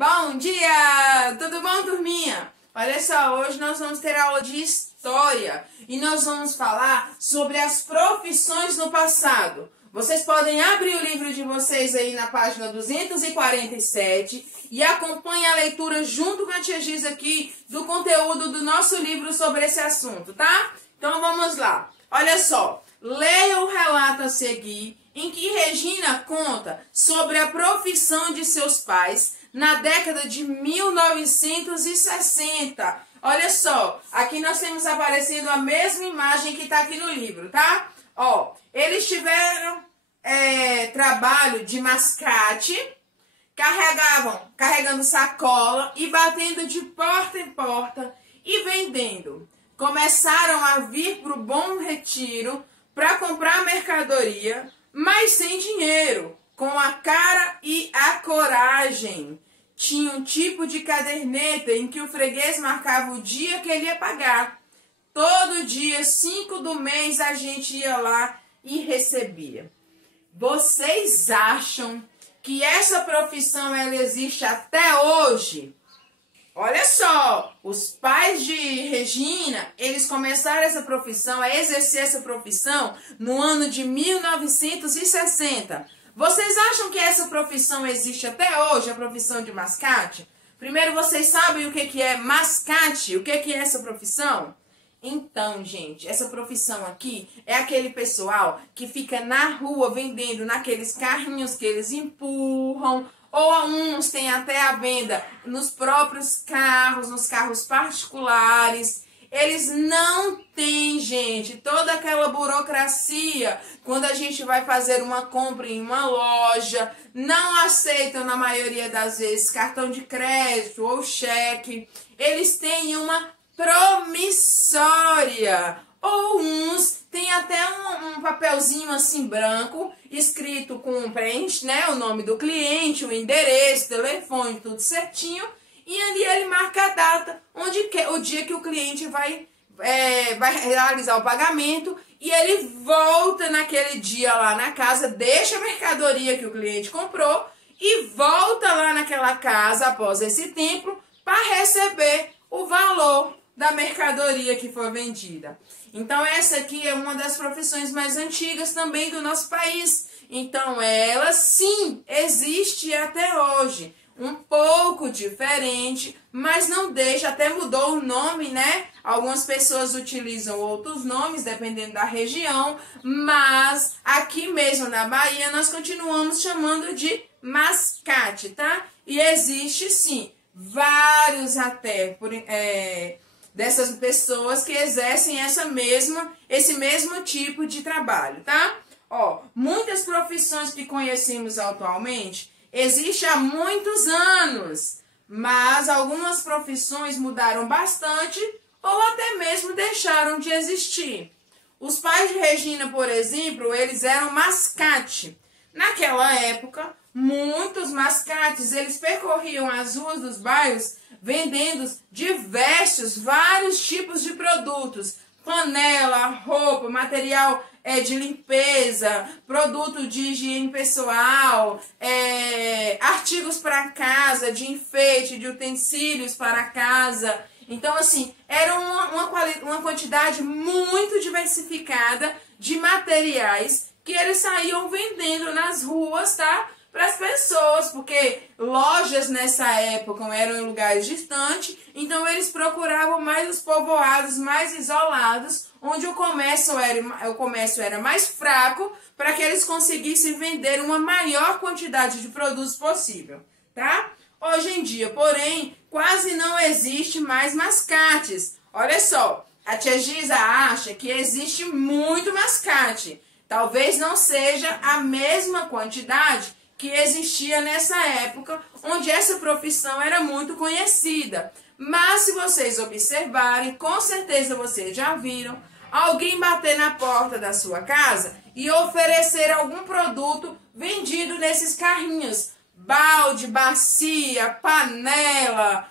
Bom dia! Tudo bom, turminha? Olha só, hoje nós vamos ter aula de história e nós vamos falar sobre as profissões no passado. Vocês podem abrir o livro de vocês aí na página 247 e acompanhe a leitura junto com a tia Giz aqui do conteúdo do nosso livro sobre esse assunto, tá? Então vamos lá. Olha só, leia o relato a seguir em que Regina conta sobre a profissão de seus pais na década de 1960. Olha só, aqui nós temos aparecendo a mesma imagem que está aqui no livro, tá? Ó, eles tiveram trabalho de mascate, carregando sacola e batendo de porta em porta e vendendo. Começaram a vir para o Bom Retiro para comprar mercadoria, mas sem dinheiro, com a cara e a coragem. Tinha um tipo de caderneta em que o freguês marcava o dia que ele ia pagar. Todo dia, 5 do mês, a gente ia lá e recebia. Vocês acham que essa profissão ela existe até hoje? Olha só, os pais de Regina, eles começaram essa profissão, a exercer essa profissão no ano de 1960. Vocês acham que essa profissão existe até hoje, a profissão de mascate? Primeiro, vocês sabem o que é mascate? O que é essa profissão? Então, gente, essa profissão aqui é aquele pessoal que fica na rua vendendo naqueles carrinhos que eles empurram, ou uns têm até a venda nos próprios carros, nos carros particulares. Eles não têm, gente, toda aquela burocracia quando a gente vai fazer uma compra em uma loja. Não aceitam, na maioria das vezes, cartão de crédito ou cheque. Eles têm uma promissória. Ou uns têm até um papelzinho assim branco, escrito com preenche, né, o nome do cliente, o endereço, o telefone, tudo certinho. E ali ele marca a data, o dia que o cliente vai realizar o pagamento. E ele volta naquele dia lá na casa, deixa a mercadoria que o cliente comprou e volta lá naquela casa após esse tempo para receber o valor da mercadoria que foi vendida. Então essa aqui é uma das profissões mais antigas também do nosso país. Então ela sim existe até hoje. Um pouco diferente, mas não deixa, até mudou o nome, né? Algumas pessoas utilizam outros nomes, dependendo da região, mas aqui mesmo na Bahia nós continuamos chamando de mascate, tá? E existe sim vários até dessas pessoas que exercem esse mesmo tipo de trabalho, tá? Ó, muitas profissões que conhecemos atualmente existem há muitos anos, mas algumas profissões mudaram bastante ou até mesmo deixaram de existir. Os pais de Regina, por exemplo, eles eram mascate. Naquela época, muitos mascates, eles percorriam as ruas dos bairros vendendo vários tipos de produtos. Panela, roupa, material de limpeza, produto de higiene pessoal, artigos para casa, de enfeite, de utensílios para casa. Então, assim, era uma quantidade muito diversificada de materiais que eles saíam vendendo nas ruas, tá? Para as pessoas, porque lojas nessa época eram em lugares distantes, então eles procuravam mais os povoados mais isolados, onde o comércio era mais fraco, para que eles conseguissem vender uma maior quantidade de produtos possível, tá? Hoje em dia, porém, quase não existe mais mascates. Olha só, a tia Giza acha que existe muito mascate. Talvez não seja a mesma quantidade que existia nessa época, onde essa profissão era muito conhecida. Mas se vocês observarem, com certeza vocês já viram alguém bater na porta da sua casa e oferecer algum produto vendido nesses carrinhos. Balde, bacia, panela,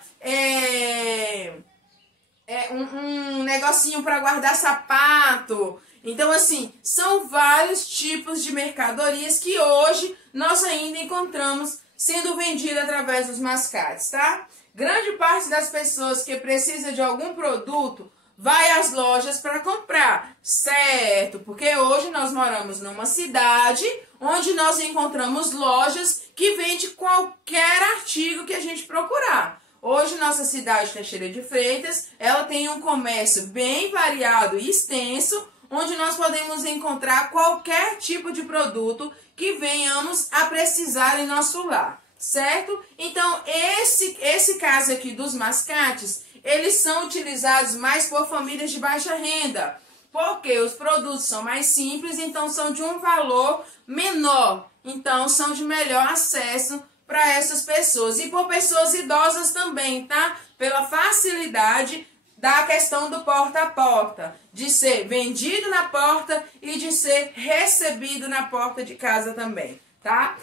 um negocinho para guardar sapato. Então, assim, são vários tipos de mercadorias que hoje nós ainda encontramos sendo vendida através dos mascates, tá? Grande parte das pessoas que precisa de algum produto vai às lojas para comprar, certo? Porque hoje nós moramos numa cidade onde nós encontramos lojas que vendem qualquer artigo que a gente procurar. Hoje nossa cidade Teixeira de Freitas, ela tem um comércio bem variado e extenso, onde nós podemos encontrar qualquer tipo de produto que venhamos a precisar em nosso lar, certo? Então, esse caso aqui dos mascates, eles são utilizados mais por famílias de baixa renda, porque os produtos são mais simples, então são de um valor menor, então são de melhor acesso para essas pessoas. E por pessoas idosas também, tá? Pela facilidade da questão do porta a porta, de ser vendido na porta e de ser recebido na porta de casa também, tá?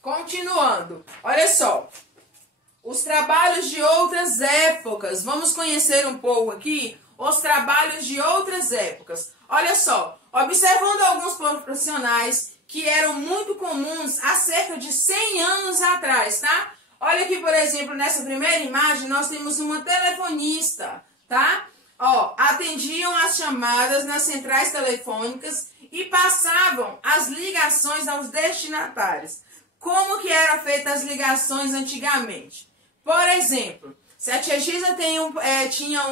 Continuando, olha só, os trabalhos de outras épocas, vamos conhecer um pouco aqui os trabalhos de outras épocas. Olha só, observando alguns profissionais que eram muito comuns há cerca de 100 anos atrás, tá? Olha aqui, por exemplo, nessa primeira imagem, nós temos uma telefonista, tá? Ó, atendiam as chamadas nas centrais telefônicas e passavam as ligações aos destinatários. Como que eram feitas as ligações antigamente? Por exemplo, se a tia Giza tinha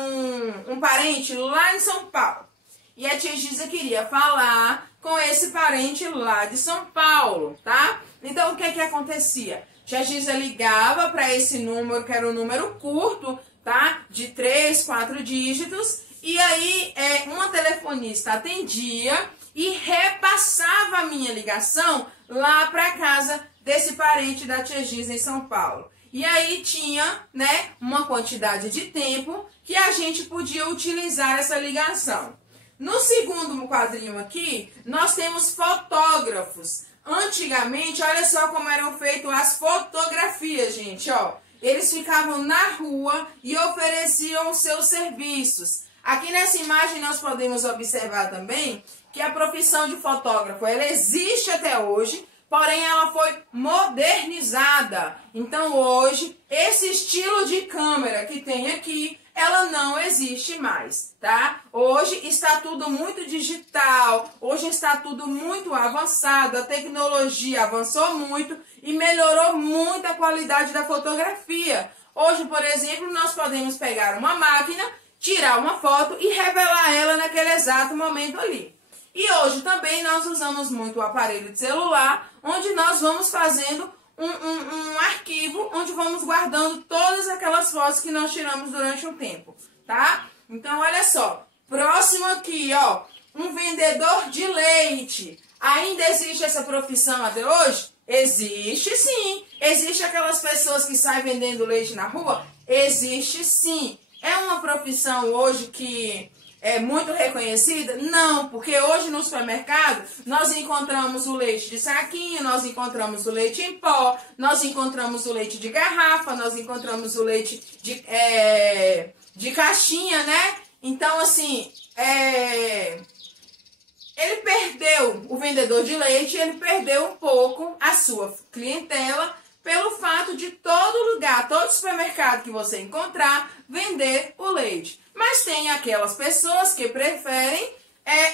um parente lá em São Paulo, e a tia Giza queria falar com esse parente lá de São Paulo, tá? Então, o que que acontecia? Tia Giza ligava para esse número, que era um número curto, tá? De 3, 4 dígitos. E aí, uma telefonista atendia e repassava a minha ligação lá para casa desse parente da tia Giza em São Paulo. E aí tinha, né, uma quantidade de tempo que a gente podia utilizar essa ligação. No segundo quadrinho aqui, nós temos fotógrafos. Antigamente, olha só como eram feitas as fotografias, gente, ó. Eles ficavam na rua e ofereciam os seus serviços. Aqui nessa imagem nós podemos observar também que a profissão de fotógrafo, ela existe até hoje, porém ela foi modernizada. Então hoje, esse estilo de câmera que tem aqui, ela não existe mais, tá? Hoje está tudo muito digital, hoje está tudo muito avançado, a tecnologia avançou muito e melhorou muito a qualidade da fotografia. Hoje, por exemplo, nós podemos pegar uma máquina, tirar uma foto e revelar ela naquele exato momento ali. E hoje também nós usamos muito o aparelho de celular, onde nós vamos fazendo um arquivo onde vamos guardando todas aquelas fotos que nós tiramos durante um tempo, tá? Então, olha só, próximo aqui, ó, um vendedor de leite. Ainda existe essa profissão até hoje? Existe sim. Existe aquelas pessoas que saem vendendo leite na rua? Existe sim. É uma profissão hoje que é muito reconhecida? Não, porque hoje no supermercado nós encontramos o leite de saquinho, nós encontramos o leite em pó, nós encontramos o leite de garrafa, nós encontramos o leite de caixinha, né? Então, assim, ele perdeu, o vendedor de leite, ele perdeu um pouco a sua clientela pelo fato de todo lugar, todo supermercado que você encontrar, vender o leite. Mas tem aquelas pessoas que preferem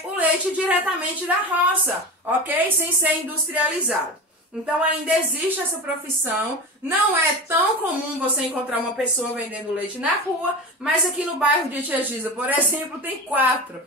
o leite diretamente da roça, ok? Sem ser industrializado. Então ainda existe essa profissão, não é tão comum você encontrar uma pessoa vendendo leite na rua, mas aqui no bairro de Tia Giza, por exemplo, tem quatro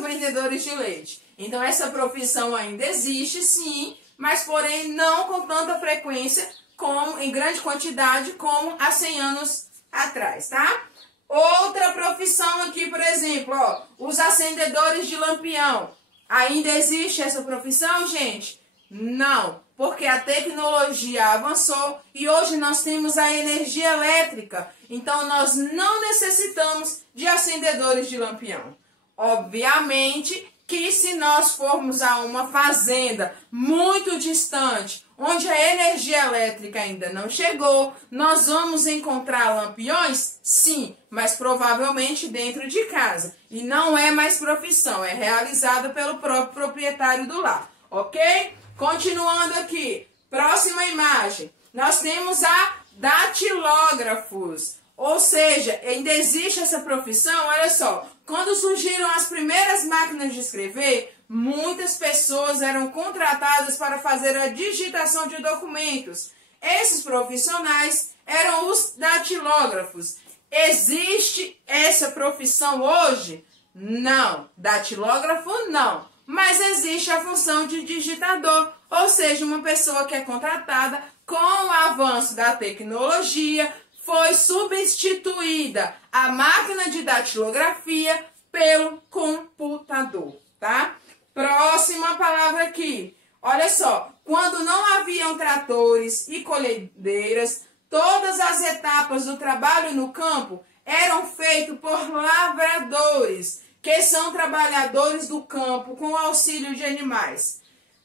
vendedores de leite. Então essa profissão ainda existe sim, mas porém não com tanta frequência, como em grande quantidade, como há 100 anos atrás, tá? Outra profissão aqui, por exemplo, ó, os acendedores de lampião. Ainda existe essa profissão, gente? Não, porque a tecnologia avançou e hoje nós temos a energia elétrica. Então, nós não necessitamos de acendedores de lampião. Obviamente que se nós formos a uma fazenda muito distante, onde a energia elétrica ainda não chegou, nós vamos encontrar lampiões? Sim, mas provavelmente dentro de casa. E não é mais profissão, é realizada pelo próprio proprietário do lar, ok? Continuando aqui, Próxima imagem. Nós temos a datilógrafos. Ou seja, ainda existe essa profissão, olha só. Quando surgiram as primeiras máquinas de escrever, muitas pessoas eram contratadas para fazer a digitação de documentos. Esses profissionais eram os datilógrafos. Existe essa profissão hoje? Não. Datilógrafo, não. Mas existe a função de digitador, ou seja, uma pessoa que é contratada com o avanço da tecnologia, foi substituída a máquina de datilografia pelo computador, tá? Próxima palavra aqui. Olha só, quando não haviam tratores e colhedeiras, todas as etapas do trabalho no campo eram feitas por lavradores, que são trabalhadores do campo com auxílio de animais.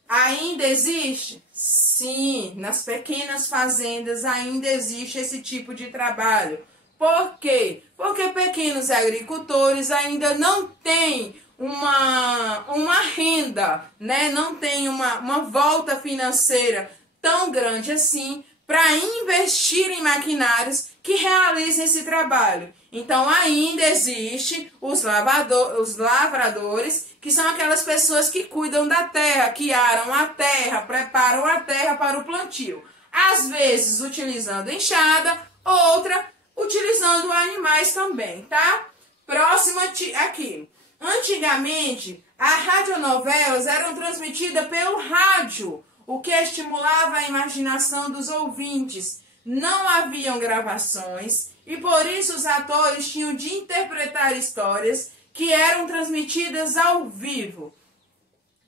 Ainda existe? Sim, nas pequenas fazendas ainda existe esse tipo de trabalho. Por quê? Porque pequenos agricultores ainda não têm uma renda, né? Não tem uma volta financeira tão grande assim para investir em maquinários que realizem esse trabalho. Então ainda existe os lavradores, que são aquelas pessoas que cuidam da terra, que aram a terra, preparam a terra para o plantio. Às vezes utilizando enxada, outra utilizando animais também, tá? Próximo aqui. Antigamente, as radionovelas eram transmitidas pelo rádio, o que estimulava a imaginação dos ouvintes. Não haviam gravações e por isso os atores tinham de interpretar histórias que eram transmitidas ao vivo.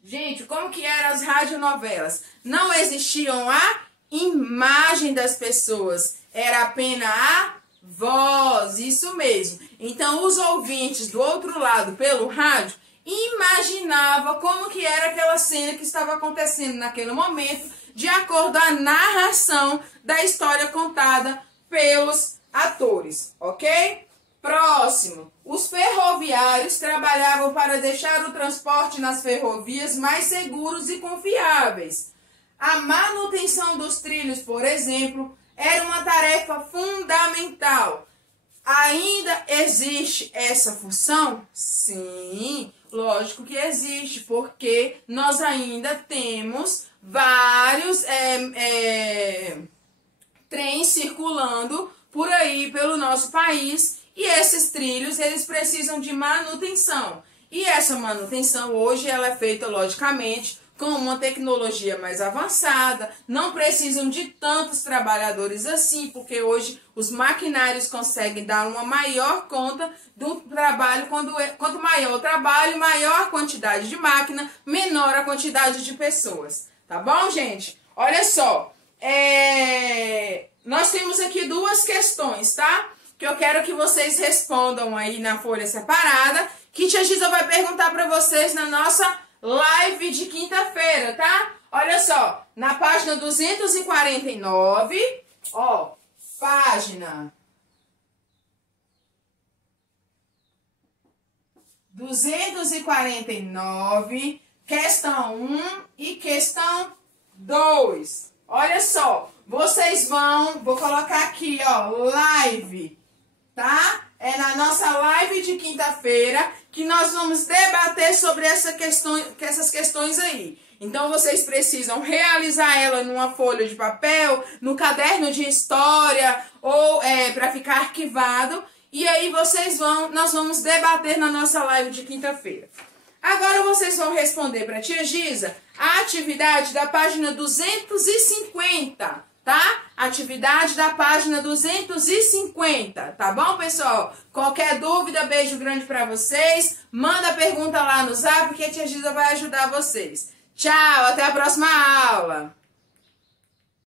Gente, como que eram as radionovelas? Não existiam a imagem das pessoas, era apenas a voz, isso mesmo. Então os ouvintes do outro lado, pelo rádio, imaginavam como que era aquela cena que estava acontecendo naquele momento, de acordo com a narração da história contada pelos atores, ok? Próximo. Os ferroviários trabalhavam para deixar o transporte nas ferrovias mais seguros e confiáveis. A manutenção dos trilhos, por exemplo, era uma tarefa fundamental. Ainda existe essa função? Sim, lógico que existe, porque nós ainda temos vários trens circulando por aí pelo nosso país e esses trilhos eles precisam de manutenção. E essa manutenção hoje ela é feita logicamente com uma tecnologia mais avançada, não precisam de tantos trabalhadores assim, porque hoje os maquinários conseguem dar uma maior conta do trabalho. Quanto maior o trabalho, maior a quantidade de máquina, menor a quantidade de pessoas. Tá bom, gente? Olha só, nós temos aqui duas questões, tá? Que eu quero que vocês respondam aí na folha separada, que Tia Giza vai perguntar para vocês na nossa live de quinta-feira, tá? Olha só, na página 249, ó, página 249, questão 1 e questão 2. Olha só, vocês vou colocar aqui, ó, live, tá? É na nossa live de quinta-feira que nós vamos debater sobre essas questões aí. Então, vocês precisam realizar ela numa folha de papel, no caderno de história ou para ficar arquivado. E aí nós vamos debater na nossa live de quinta-feira. Agora vocês vão responder para a Tia Giza a atividade da página 250, tá? Atividade da página 250, tá bom, pessoal? Qualquer dúvida, beijo grande para vocês. Manda pergunta lá no Zap, que a Tia Giza vai ajudar vocês. Tchau, até a próxima aula!